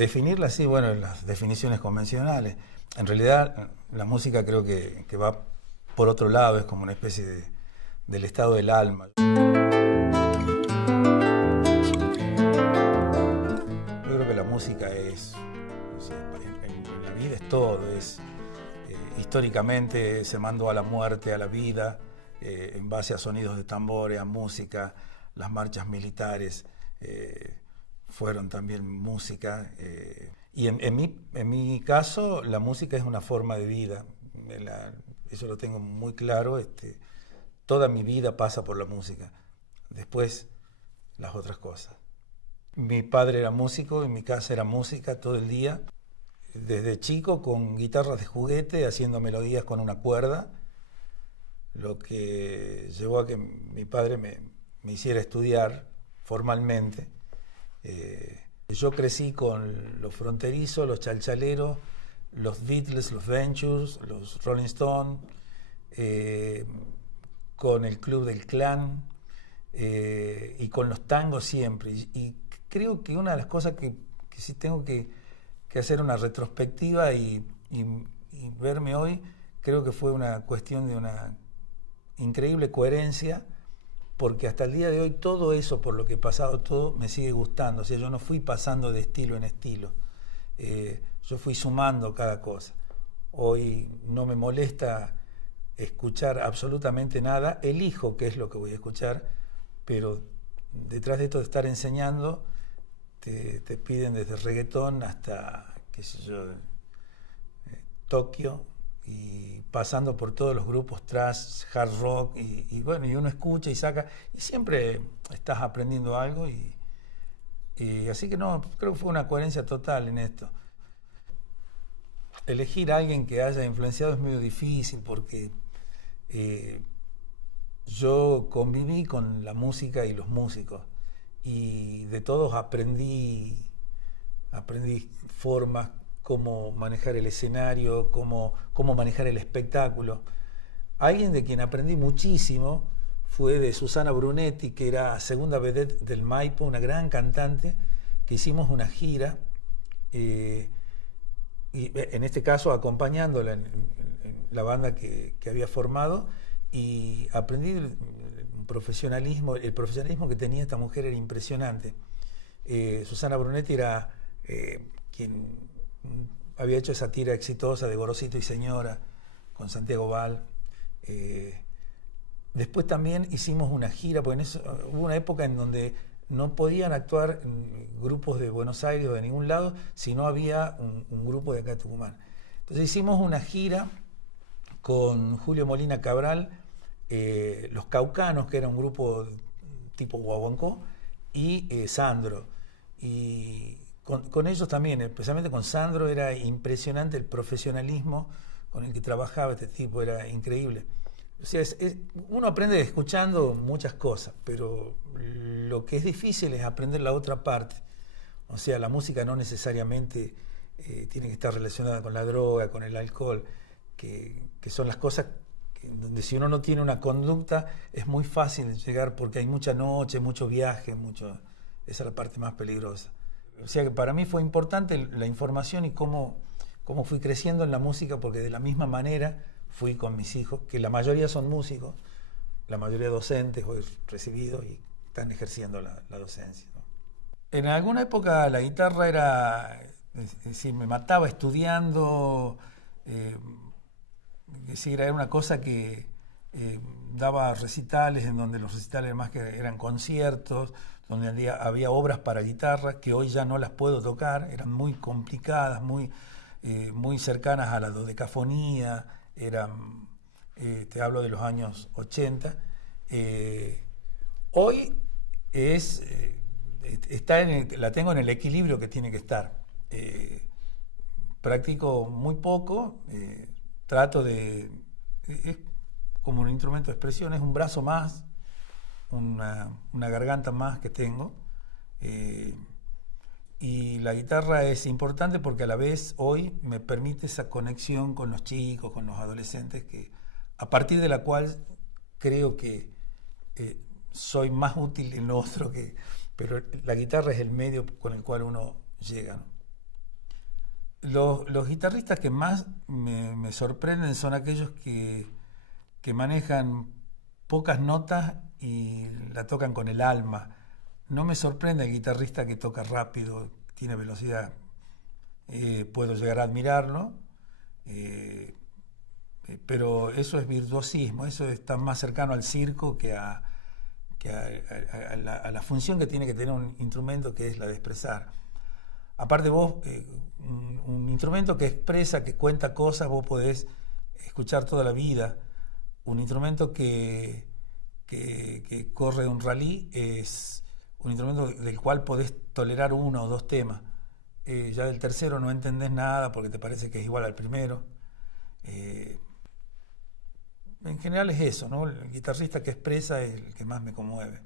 Definirla así, bueno, las definiciones convencionales. En realidad, la música creo que va por otro lado, es como una especie del estado del alma. Yo creo que la música es, no sé, en la vida es todo, históricamente se mandó a la muerte, a la vida, en base a sonidos de tambores, a música, las marchas militares fueron también música. Y en mi caso, la música es una forma de vida. Eso lo tengo muy claro. Toda mi vida pasa por la música. Después, las otras cosas. Mi padre era músico, en mi casa era música todo el día. Desde chico con guitarras de juguete, haciendo melodías con una cuerda, lo que llevó a que mi padre me hiciera estudiar formalmente. Yo crecí con los Fronterizos, los Chalchaleros, los Beatles, los Ventures, los Rolling Stones, con el Club del Clan y con los tangos siempre. Y creo que una de las cosas que sí tengo que hacer una retrospectiva y verme hoy, creo que fue una cuestión de una increíble coherencia, porque hasta el día de hoy todo eso, por lo que he pasado, todo me sigue gustando. O sea, yo no fui pasando de estilo en estilo, yo fui sumando cada cosa. Hoy no me molesta escuchar absolutamente nada, elijo qué es lo que voy a escuchar, pero detrás de esto de estar enseñando, te piden desde reggaetón hasta, qué sé yo, Tokio, y pasando por todos los grupos thrash, hard rock, y bueno, y uno escucha y saca, y siempre estás aprendiendo algo, y así que no, creo que fue una coherencia total en esto. Elegir a alguien que haya influenciado es medio difícil, porque yo conviví con la música y los músicos, y de todos aprendí formas, cómo manejar el escenario, cómo manejar el espectáculo. Alguien de quien aprendí muchísimo fue de Susana Brunetti, que era segunda vedette del Maipo, una gran cantante, que hicimos una gira, y en este caso acompañándola en la banda que había formado, y aprendí el profesionalismo que tenía esta mujer era impresionante. Susana Brunetti era quien había hecho esa tira exitosa de Gorosito y Señora con Santiago Val. Después también hicimos una gira, porque hubo una época en donde no podían actuar grupos de Buenos Aires o de ningún lado si no había un grupo de acá de Tucumán. Entonces hicimos una gira con Julio Molina Cabral, Los Caucanos, que era un grupo tipo guaguancó, y Sandro. Y con ellos también, especialmente con Sandro, era impresionante el profesionalismo con el que trabajaba este tipo, era increíble. O sea, uno aprende escuchando muchas cosas, pero lo que es difícil es aprender la otra parte. O sea, la música no necesariamente tiene que estar relacionada con la droga, con el alcohol, que son las cosas donde si uno no tiene una conducta es muy fácil llegar, porque hay mucha noche, mucho viaje, esa es la parte más peligrosa. O sea que para mí fue importante la información y cómo fui creciendo en la música, porque de la misma manera fui con mis hijos, que la mayoría son músicos, la mayoría docentes hoy recibidos y están ejerciendo la docencia, ¿no? En alguna época la guitarra era, es decir, me mataba estudiando, es decir, era una cosa que daba recitales, en donde los recitales más que eran conciertos, donde había obras para guitarra que hoy ya no las puedo tocar, eran muy complicadas, muy cercanas a la dodecafonía, te hablo de los años 80. Hoy la tengo en el equilibrio que tiene que estar. Practico muy poco, trato es como un instrumento de expresión, es un brazo más, una garganta más que tengo. Y la guitarra es importante porque a la vez hoy me permite esa conexión con los chicos, con los adolescentes, a partir de la cual creo que soy más útil en lo otro, pero la guitarra es el medio con el cual uno llega, ¿no? Los guitarristas que más me sorprenden son aquellos que manejan pocas notas y la tocan con el alma. No me sorprende el guitarrista que toca rápido, tiene velocidad. Puedo llegar a admirarlo, pero eso es virtuosismo, eso está más cercano al circo que a la función que tiene que tener un instrumento, que es la de expresar. Aparte vos, un instrumento que expresa, que cuenta cosas, vos podés escuchar toda la vida. Un instrumento que corre un rally es un instrumento del cual podés tolerar uno o dos temas. Ya del tercero no entendés nada porque te parece que es igual al primero. En general es eso, ¿no? El guitarrista que expresa es el que más me conmueve.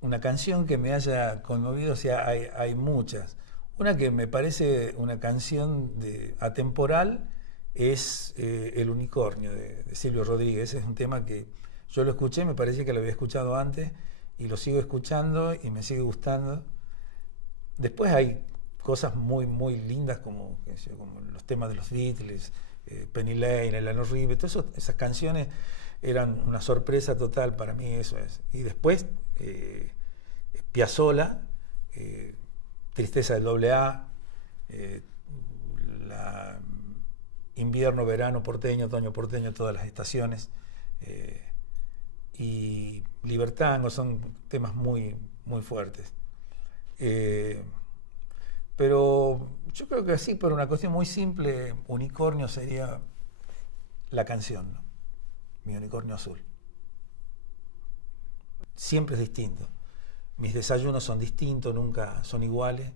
Una canción que me haya conmovido, o sea, hay muchas. Una que me parece una canción atemporal es El Unicornio de Silvio Rodríguez. Es un tema que yo lo escuché, me parecía que lo había escuchado antes y lo sigo escuchando y me sigue gustando. Después hay cosas muy, muy lindas como los temas de los Beatles, Penny Lane, Eleanor Rigby, todas esas canciones eran una sorpresa total para mí, eso es. Y después Piazzolla, Tristeza del AA, invierno, verano porteño, otoño porteño, todas las estaciones, y Libertango, son temas muy, muy fuertes. Pero yo creo que así, por una cuestión muy simple, Unicornio sería la canción, ¿no? Mi unicornio azul. Siempre es distinto. Mis desayunos son distintos, nunca son iguales.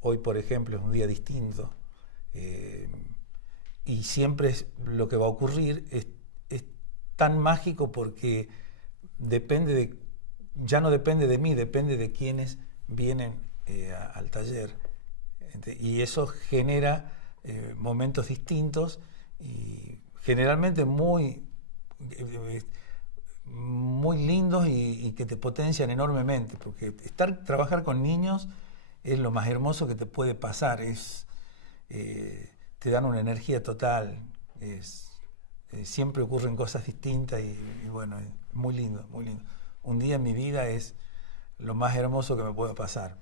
Hoy, por ejemplo, es un día distinto. Y siempre lo que va a ocurrir es tan mágico porque ya no depende de mí, depende de quienes vienen al taller. Y eso genera momentos distintos y generalmente muy lindos y que te potencian enormemente, porque trabajar con niños es lo más hermoso que te puede pasar, te dan una energía total, siempre ocurren cosas distintas y bueno, es muy lindo, muy lindo. Un día en mi vida es lo más hermoso que me pueda pasar.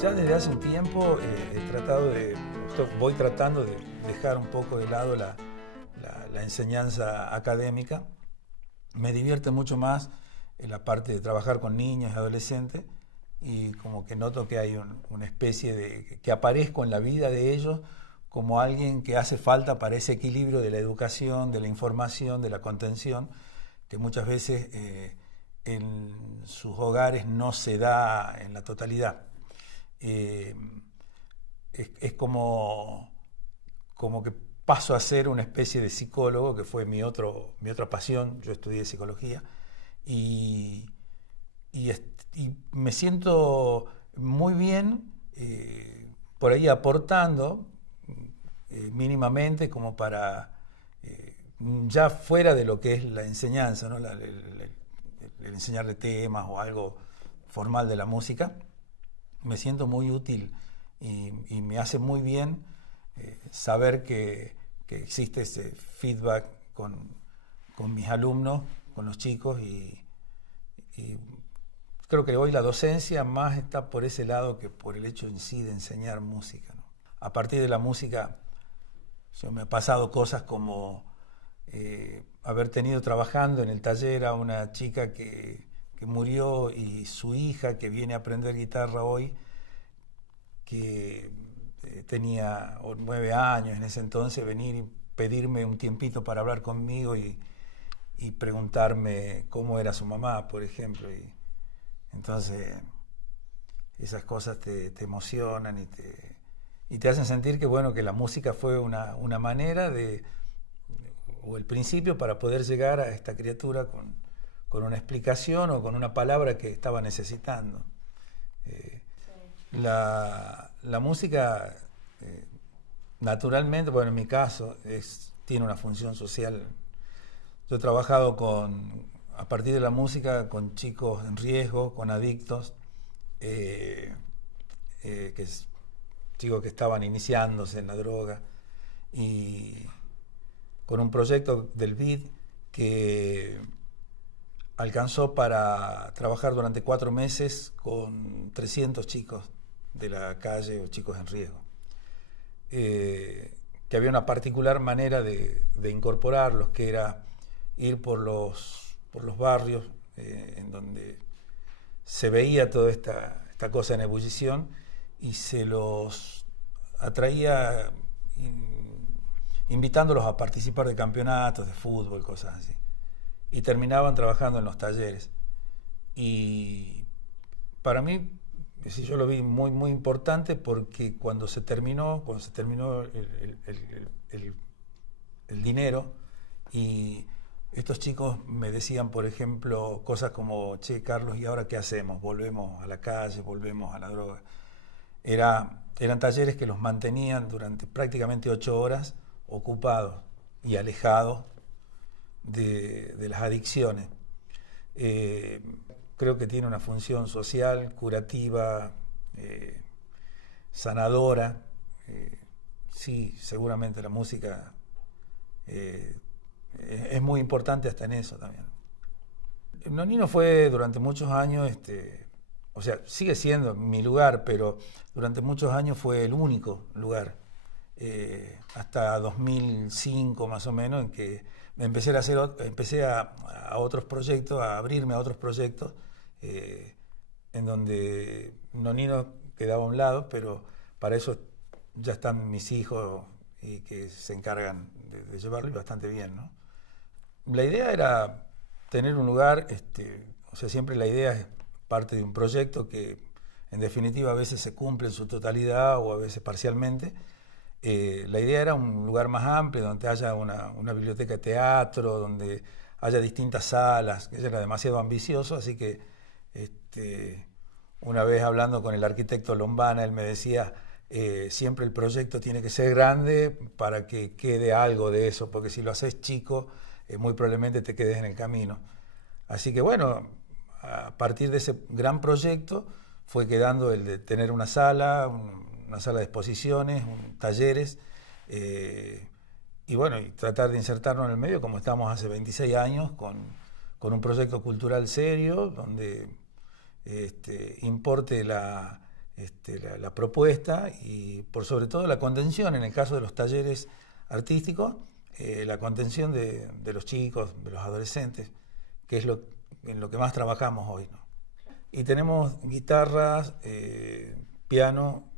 Ya desde hace un tiempo voy tratando de dejar un poco de lado la enseñanza académica. Me divierte mucho más la parte de trabajar con niños y adolescentes y como que noto que hay una especie de que aparezco en la vida de ellos como alguien que hace falta para ese equilibrio de la educación, de la información, de la contención, que muchas veces en sus hogares no se da en la totalidad. Es como que paso a ser una especie de psicólogo, que fue mi otra pasión. Yo estudié psicología y me siento muy bien por ahí aportando mínimamente como para ya fuera de lo que es la enseñanza, ¿no? El enseñarle temas o algo formal de la música. Me siento muy útil y me hace muy bien saber que existe ese feedback con mis alumnos, con los chicos y creo que hoy la docencia más está por ese lado que por el hecho en sí de enseñar música, ¿no? A partir de la música me ha pasado cosas como haber tenido trabajando en el taller a una chica que murió y su hija que viene a aprender guitarra hoy, que tenía 9 años en ese entonces, venir y pedirme un tiempito para hablar conmigo y preguntarme cómo era su mamá, por ejemplo. Y entonces esas cosas te emocionan y te hacen sentir que, bueno, que la música fue una manera o el principio para poder llegar a esta criatura con una explicación o con una palabra que estaba necesitando. La música, naturalmente, bueno, en mi caso, tiene una función social. Yo he trabajado con a partir de la música con chicos en riesgo, con adictos, chicos que estaban iniciándose en la droga, y con un proyecto del BID que alcanzó para trabajar durante 4 meses con 300 chicos de la calle o chicos en riesgo. Que había una particular manera de incorporarlos, que era ir por los barrios en donde se veía toda esta cosa en ebullición, y se los atraía invitándolos a participar de campeonatos de fútbol, cosas así. Y terminaban trabajando en los talleres. Y para mí, sí, yo lo vi muy, muy importante, porque cuando se terminó el dinero, y estos chicos me decían, por ejemplo, cosas como: che, Carlos, ¿y ahora qué hacemos? ¿Volvemos a la calle? ¿Volvemos a la droga? Eran talleres que los mantenían durante prácticamente 8 horas ocupados y alejados de las adicciones. Creo que tiene una función social, curativa, sanadora. Sí, seguramente la música es muy importante hasta en eso también. Nonino fue durante muchos años, o sea, sigue siendo mi lugar, pero durante muchos años fue el único lugar, hasta 2005 más o menos, en que empecé a otros proyectos, a abrirme a otros proyectos, en donde Nonino quedaba a un lado, pero para eso ya están mis hijos, y que se encargan de llevarlo, y bastante bien, ¿no? La idea era tener un lugar, o sea, siempre la idea es parte de un proyecto que en definitiva a veces se cumple en su totalidad o a veces parcialmente. La idea era un lugar más amplio, donde haya una biblioteca de teatro, donde haya distintas salas, que era demasiado ambicioso, así que una vez hablando con el arquitecto Lombana, él me decía: siempre el proyecto tiene que ser grande para que quede algo de eso, porque si lo haces chico, muy probablemente te quedes en el camino. Así que bueno, a partir de ese gran proyecto fue quedando el de tener una sala de exposiciones, talleres, y bueno, y tratar de insertarnos en el medio, como estamos hace 26 años, con un proyecto cultural serio, donde importe la propuesta, y por sobre todo la contención, en el caso de los talleres artísticos, la contención de los chicos, de los adolescentes, que es en lo que más trabajamos hoy, ¿no? Y tenemos guitarras, piano,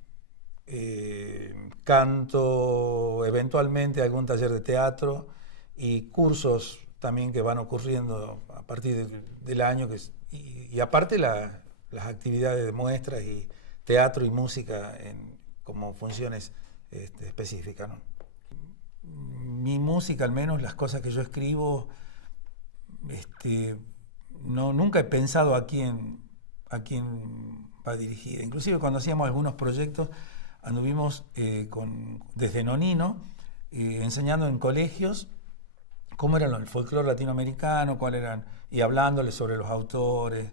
canto, eventualmente algún taller de teatro, y cursos también que van ocurriendo a partir del año, y aparte las actividades de muestras y teatro y música como funciones específicas, ¿no? Mi música, al menos las cosas que yo escribo, nunca he pensado a quién va dirigida. Inclusive cuando hacíamos algunos proyectos, anduvimos desde Nonino, enseñando en colegios cómo era el folclore latinoamericano, y hablándoles sobre los autores.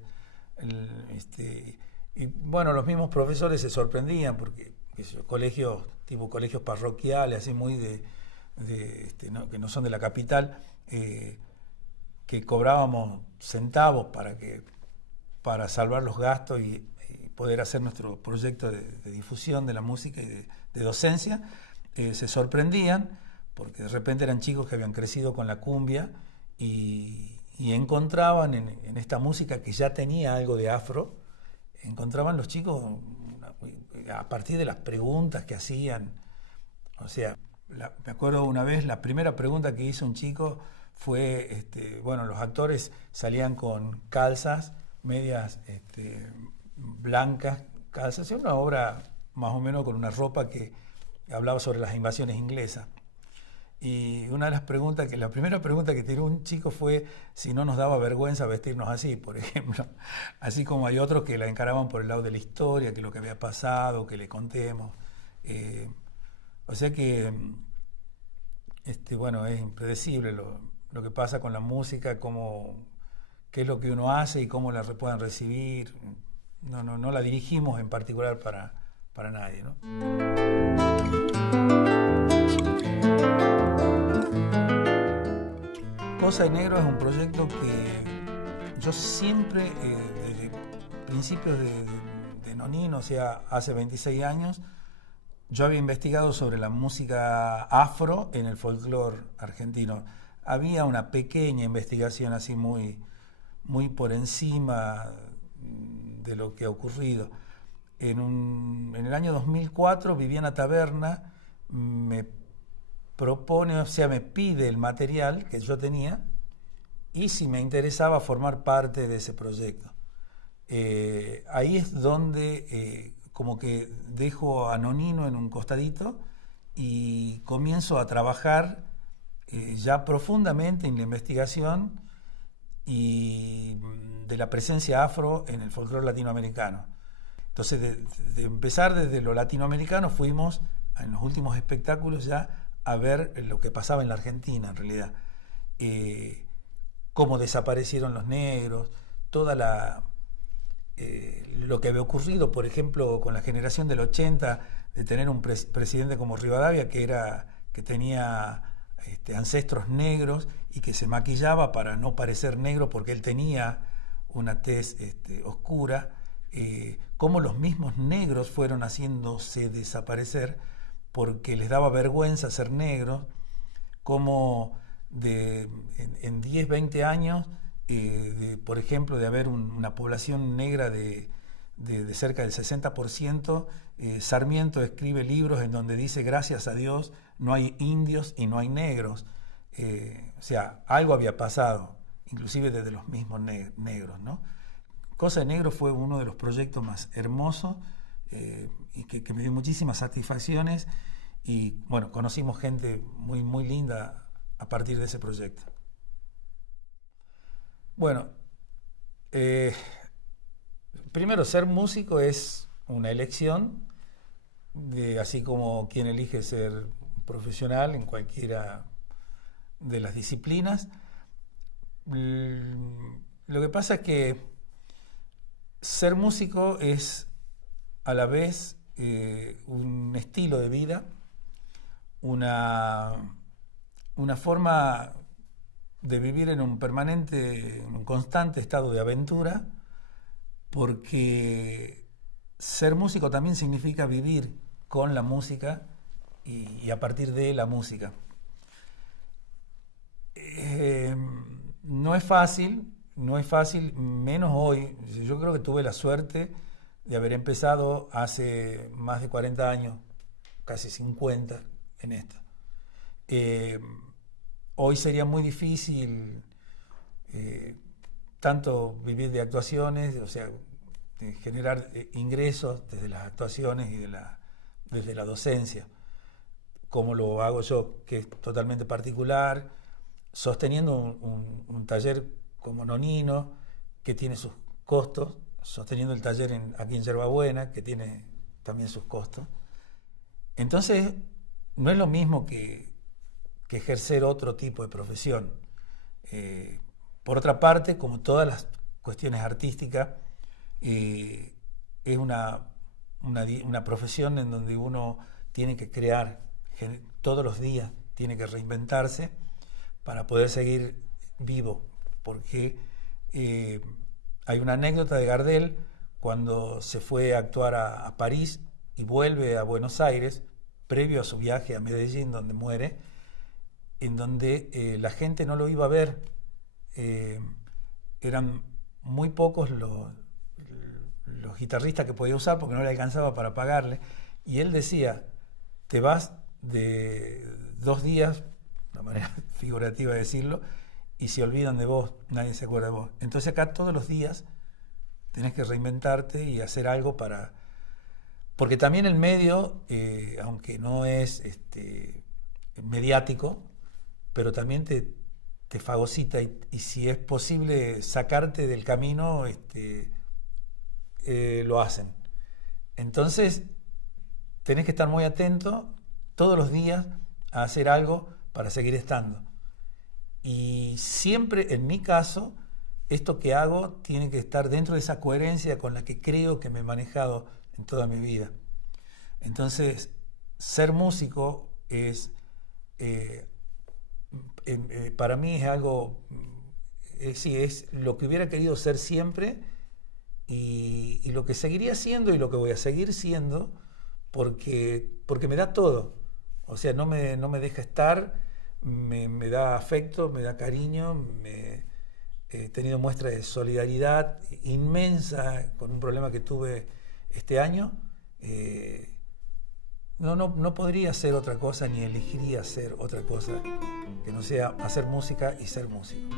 Y bueno, los mismos profesores se sorprendían, porque colegios, tipo colegios parroquiales, así muy ¿no? que no son de la capital, que cobrábamos centavos para salvar los gastos y poder hacer nuestro proyecto de difusión de la música y de docencia. Se sorprendían, porque de repente eran chicos que habían crecido con la cumbia, y encontraban en esta música, que ya tenía algo de afro, encontraban los chicos a partir de las preguntas que hacían. O sea, me acuerdo una vez, la primera pregunta que hizo un chico fue, bueno, los actores salían con calzas, medias blancas, calzas, y una obra más o menos con una ropa que hablaba sobre las invasiones inglesas. Y la primera pregunta que tiró un chico fue si no nos daba vergüenza vestirnos así, por ejemplo. Así como hay otros que la encaraban por el lado de la historia, que lo que había pasado, que le contemos. O sea que, bueno, es impredecible lo que pasa con la música, cómo qué es lo que uno hace y cómo la puedan recibir. No la dirigimos en particular para nadie, ¿no? Cosa de Negro es un proyecto que yo siempre, desde principios de Nonino, o sea, hace 26 años, yo había investigado sobre la música afro en el folclore argentino. Había una pequeña investigación así muy por encima de lo que ha ocurrido. En el año 2004, Viviana Taberna me propone, o sea, me pide el material que yo tenía y si me interesaba formar parte de ese proyecto. Ahí es donde como que dejo a Nonino en un costadito y comienzo a trabajar ya profundamente en la investigación y de la presencia afro en el folclore latinoamericano. Entonces, de empezar desde lo latinoamericano, fuimos en los últimos espectáculos ya a ver lo que pasaba en la Argentina, en realidad. Cómo desaparecieron los negros, lo que había ocurrido, por ejemplo, con la generación del 80, de tener un presidente como Rivadavia, que tenía ancestros negros y que se maquillaba para no parecer negro porque él tenía una tez oscura, cómo los mismos negros fueron haciéndose desaparecer porque les daba vergüenza ser negros, cómo en 10, 20 años, por ejemplo, de haber una población negra de cerca del 60%, Sarmiento escribe libros en donde dice, gracias a Dios, no hay indios y no hay negros. O sea, algo había pasado, inclusive desde los mismos negros, ¿no? Cosa de Negro fue uno de los proyectos más hermosos y que me dio muchísimas satisfacciones y, bueno, conocimos gente muy linda a partir de ese proyecto. Bueno, primero, ser músico es una elección, así como quien elige ser profesional en cualquiera de las disciplinas. Lo que pasa es que ser músico es a la vez un estilo de vida, una forma de vivir en un constante estado de aventura, porque ser músico también significa vivir con la música y a partir de la música. No es fácil, menos hoy. Yo creo que tuve la suerte de haber empezado hace más de 40 años, casi 50 en esto. Hoy sería muy difícil tanto vivir de actuaciones, o sea, de generar ingresos desde las actuaciones y desde la docencia, como lo hago yo, que es totalmente particular, sosteniendo un taller como Nonino, que tiene sus costos, sosteniendo el taller aquí en Yerbabuena, que tiene también sus costos. Entonces, no es lo mismo que ejercer otro tipo de profesión. Por otra parte, como todas las cuestiones artísticas, es una profesión en donde uno tiene que crear todos los días, tiene que reinventarse para poder seguir vivo, porque hay una anécdota de Gardel cuando se fue a actuar a París y vuelve a Buenos Aires, previo a su viaje a Medellín, donde muere, en donde la gente no lo iba a ver. Eran muy pocos los guitarristas que podía usar porque no le alcanzaba para pagarle, y él decía, te vas de 2 días, una manera figurativa de decirlo, y se olvidan de vos, nadie se acuerda de vos. Entonces acá todos los días tenés que reinventarte y hacer algo porque también el medio, aunque no es mediático, pero también te fagocita y si es posible sacarte del camino, lo hacen. Entonces tenés que estar muy atento todos los días a hacer algo para seguir estando. Y siempre, en mi caso, esto que hago tiene que estar dentro de esa coherencia con la que creo que me he manejado en toda mi vida. Entonces, ser músico es, para mí es algo, sí, es lo que hubiera querido ser siempre y lo que seguiría siendo y lo que voy a seguir siendo porque me da todo. O sea, no me deja estar, me da afecto, me da cariño, he tenido muestra de solidaridad inmensa con un problema que tuve este año. No podría hacer otra cosa ni elegiría hacer otra cosa que no sea hacer música y ser músico.